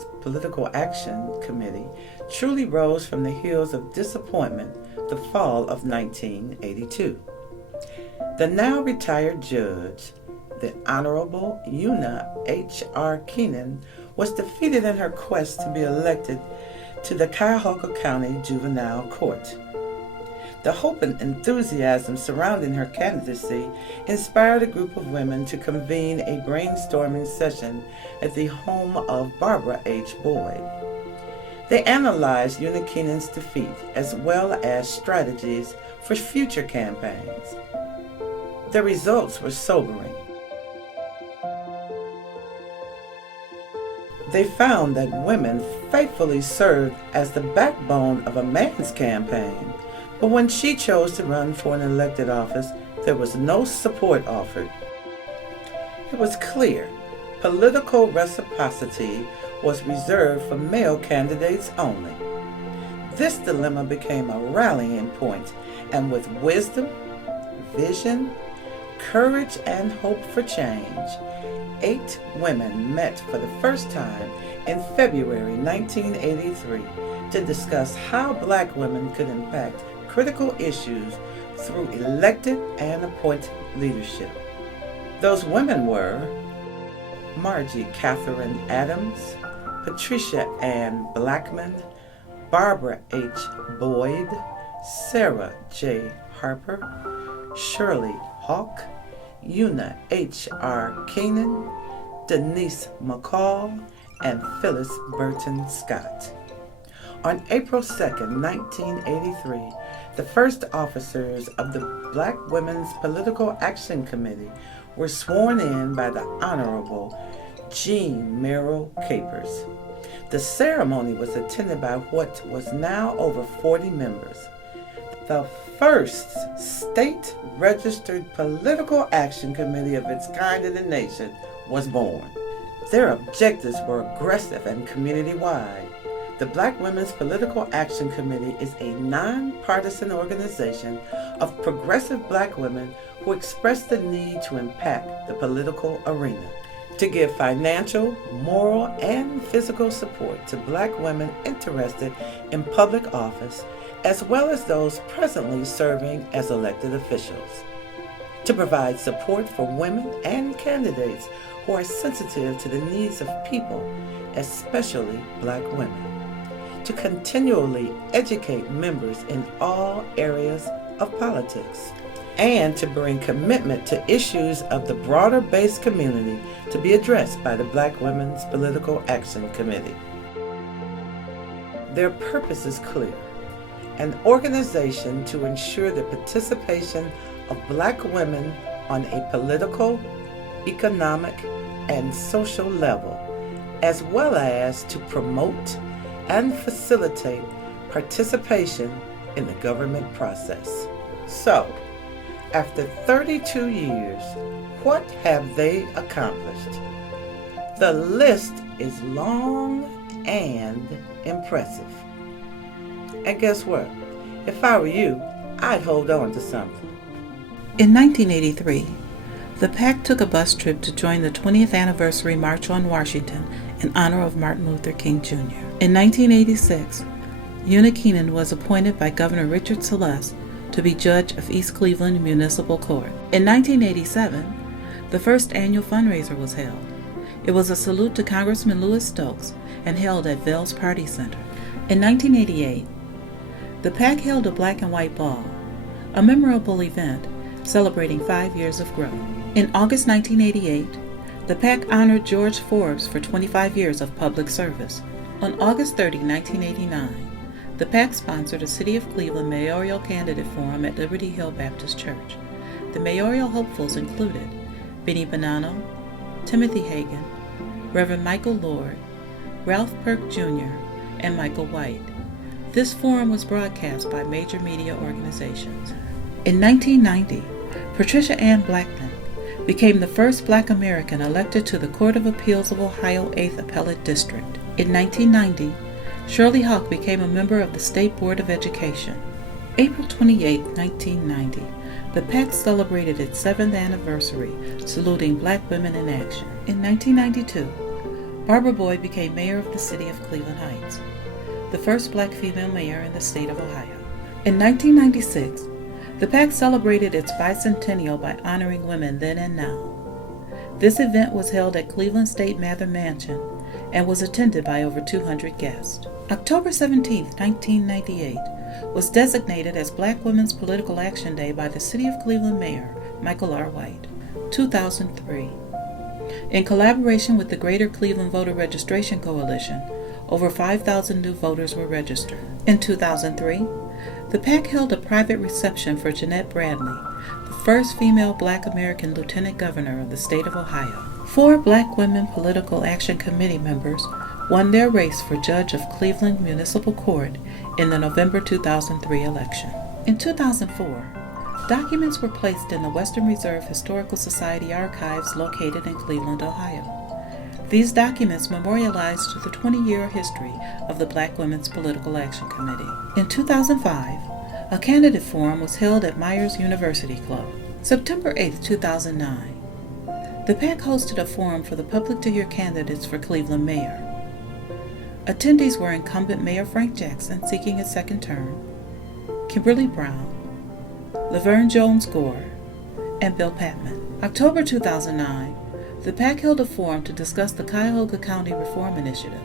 Women's Political Action Committee truly rose from the hills of disappointment the fall of 1982. The now retired judge, the Honorable Una H.R. Keenan, was defeated in her quest to be elected to the Cuyahoga County Juvenile Court. The hope and enthusiasm surrounding her candidacy inspired a group of women to convene a brainstorming session at the home of Barbara H. Boyd. They analyzed Una Keenan's defeat as well as strategies for future campaigns. The results were sobering. They found that women faithfully served as the backbone of a man's campaign, but when she chose to run for an elected office, there was no support offered. It was clear political reciprocity was reserved for male candidates only. This dilemma became a rallying point, and with wisdom, vision, courage, and hope for change, 8 women met for the first time in February 1983 to discuss how Black women could impact critical issues through elected and appointed leadership. Those women were Margie Catherine Adams, Patricia Ann Blackman, Barbara H. Boyd, Sarah J. Harper, Shirley Hawk, Una H.R. Keenan, Denise McCall, and Phyllis Burton Scott. On April 2, 1983, the first officers of the Black Women's Political Action Committee were sworn in by the Honorable Jean Merrill Capers. The ceremony was attended by what was now over 40 members. The first state-registered political action committee of its kind in the nation was born. Their objectives were aggressive and community-wide. The Black Women's Political Action Committee is a nonpartisan organization of progressive Black women who express the need to impact the political arena, to give financial, moral, and physical support to Black women interested in public office, as well as those presently serving as elected officials, to provide support for women and candidates who are sensitive to the needs of people, especially Black women, to continually educate members in all areas of politics, and to bring commitment to issues of the broader base community to be addressed by the Black Women's Political Action Committee. Their purpose is clear: an organization to ensure the participation of Black women on a political, economic, and social level, as well as to promote and facilitate participation in the government process. So, after 32 years, what have they accomplished? The list is long and impressive. And guess what? If I were you, I'd hold on to something. In 1983, the PAC took a bus trip to join the 20th anniversary March on Washington in honor of Martin Luther King Jr. In 1986, Una Keenan was appointed by Governor Richard Celeste to be judge of East Cleveland Municipal Court. In 1987, the first annual fundraiser was held. It was a salute to Congressman Louis Stokes and held at Vale's Party Center. In 1988, the PAC held a black and white ball, a memorable event celebrating 5 years of growth. In August 1988, the PAC honored George Forbes for 25 years of public service. On August 30, 1989, the PAC sponsored a City of Cleveland Mayoral Candidate Forum at Liberty Hill Baptist Church. The mayoral hopefuls included Benny Bonanno, Timothy Hagan, Reverend Michael Lord, Ralph Perk Jr., and Michael White. This forum was broadcast by major media organizations. In 1990, Patricia Ann Blackman became the first Black American elected to the Court of Appeals of Ohio 8th Appellate District. In 1990, Shirley Hawk became a member of the State Board of Education. April 28, 1990, the PAC celebrated its 7th anniversary, saluting Black women in action. In 1992, Barbara Boyd became mayor of the city of Cleveland Heights, the first black female mayor in the state of Ohio. In 1996, the PAC celebrated its bicentennial by honoring women then and now. This event was held at Cleveland State Mather Mansion and was attended by over 200 guests. October 17, 1998, was designated as Black Women's Political Action Day by the City of Cleveland Mayor Michael R. White. 2003. In collaboration with the Greater Cleveland Voter Registration Coalition, over 5,000 new voters were registered. In 2003, the PAC held a private reception for Jeanette Bradley, the first female Black American Lieutenant Governor of the state of Ohio. 4 Black Women Political Action Committee members won their race for judge of Cleveland Municipal Court in the November 2003 election. In 2004, documents were placed in the Western Reserve Historical Society archives located in Cleveland, Ohio. These documents memorialized the 20-year history of the Black Women's Political Action Committee. In 2005, a candidate forum was held at Myers University Club. September 8, 2009, the PAC hosted a forum for the public to hear candidates for Cleveland mayor. Attendees were incumbent Mayor Frank Jackson seeking his second term, Kimberly Brown, Laverne Jones Gore, and Bill Patman. October 2009, the PAC held a forum to discuss the Cuyahoga County Reform Initiative.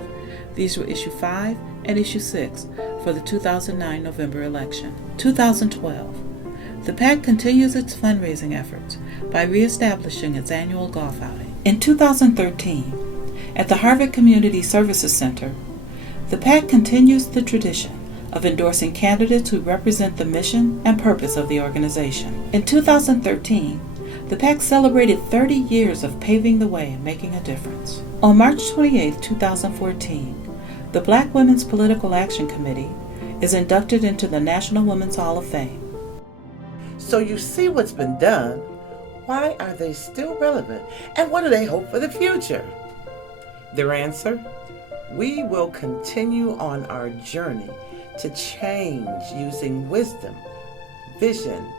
These were Issue 5 and Issue 6 for the 2009 November election. 2012, the PAC continues its fundraising efforts by reestablishing its annual golf outing. In 2013, at the Harvard Community Services Center, the PAC continues the tradition of endorsing candidates who represent the mission and purpose of the organization. In 2013, the PAC celebrated 30 years of paving the way and making a difference. On March 28, 2014, the Black Women's Political Action Committee is inducted into the National Women's Hall of Fame. So you see what's been done. Why are they still relevant? And what do they hope for the future? Their answer? We will continue on our journey to change using wisdom, vision,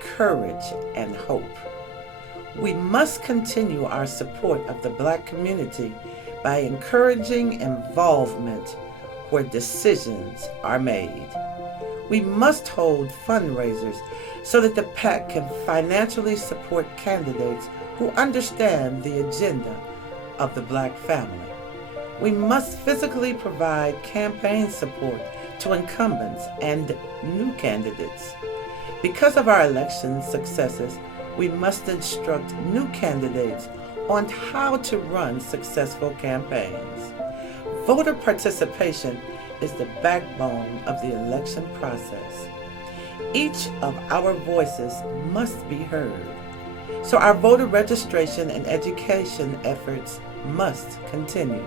courage, and hope. We must continue our support of the Black community by encouraging involvement where decisions are made. We must hold fundraisers so that the PAC can financially support candidates who understand the agenda of the Black family. We must physically provide campaign support to incumbents and new candidates. Because of our election successes, we must instruct new candidates on how to run successful campaigns. Voter participation is the backbone of the election process. Each of our voices must be heard. So our voter registration and education efforts must continue.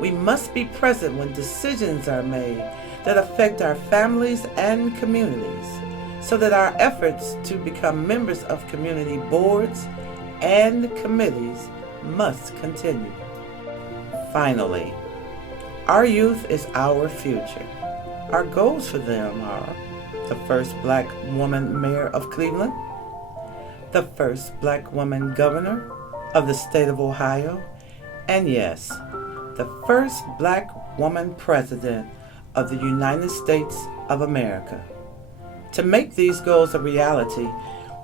We must be present when decisions are made that affect our families and communities, so that our efforts to become members of community boards and committees must continue. Finally, our youth is our future. Our goals for them are the first Black woman mayor of Cleveland, the first Black woman governor of the state of Ohio, and yes, the first Black woman president of the United States of America. To make these goals a reality,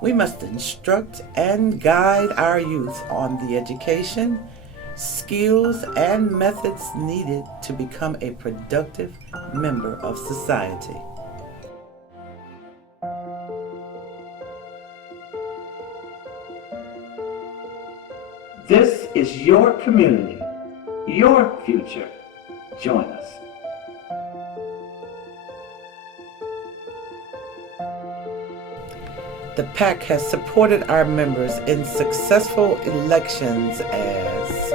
we must instruct and guide our youth on the education, skills, and methods needed to become a productive member of society. This is your community, your future. Join us. The PAC has supported our members in successful elections as